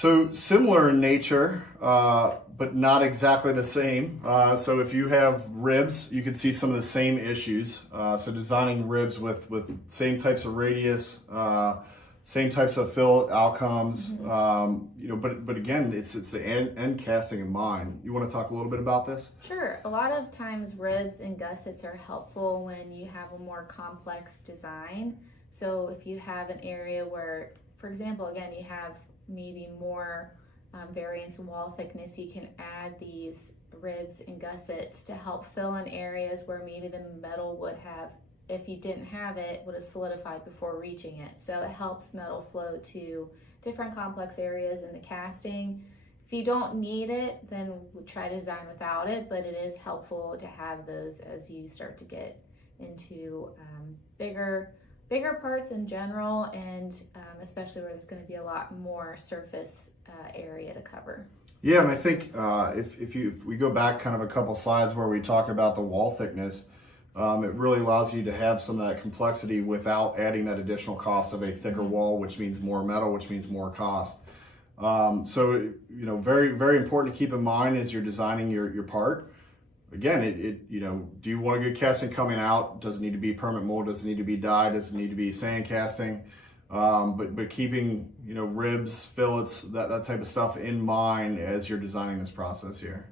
So similar in nature, but not exactly the same. So if you have ribs, you can see some of the same issues. So designing ribs with same types of radius, same types of fillet outcomes, but again, it's the end casting in mind. You want to talk a little bit about this? Sure. A lot of times ribs and gussets are helpful when you have a more complex design. So if you have an area where, for example, again, you have maybe more variance in wall thickness, you can add these ribs and gussets to help fill in areas where maybe the metal would have, if you didn't have it, would have solidified before reaching it. So it helps metal flow to different complex areas in the casting. If you don't need it, then we'll try to design without it, but it is helpful to have those as you start to get into bigger parts in general, and especially where there's going to be a lot more surface area to cover. Yeah, and I think if we go back kind of a couple slides where we talk about the wall thickness, it really allows you to have some of that complexity without adding that additional cost of a thicker wall, which means more metal, which means more cost. So very, very important to keep in mind as you're designing your part. Again, do you want a good casting coming out? Does it need to be permanent mold? Does it need to be dyed? Does it need to be sand casting? But keeping ribs, fillets, that type of stuff in mind as you're designing this process here.